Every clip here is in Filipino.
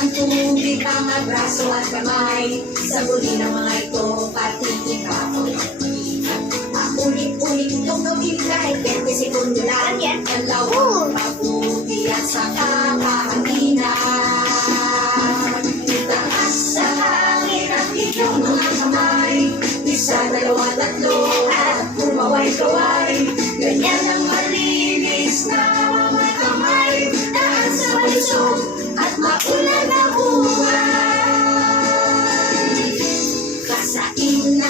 mga braso at kamay Sabunin ang mga ito, pati ikaw Paulit-ulit itong gawin kahit 20 segundo lang yan Dalawang pabuti at saka kahanginan Itaas sa hangin at inyong mga kamay Isa, dalawa, tatlo at kumaway-kaway. Ganyan ang malinis na mga kamay Dahil sa malusog at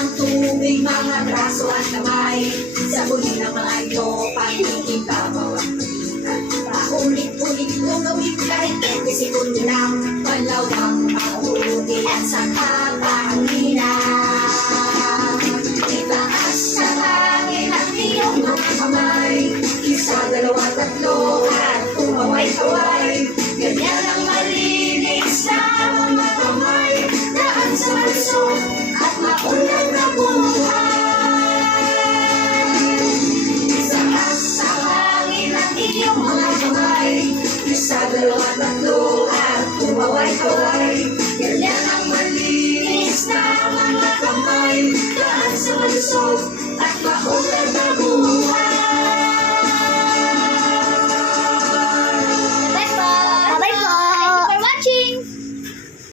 ng tubig, mga braso at kamay. Sabunin ang mga ito, pagiging kabaw ang pagkikat Paulit-ulit itong gawin kahit 20 segundo lang Palawang pahuti at saka ล้นดูอ่างหัวไว้ตัว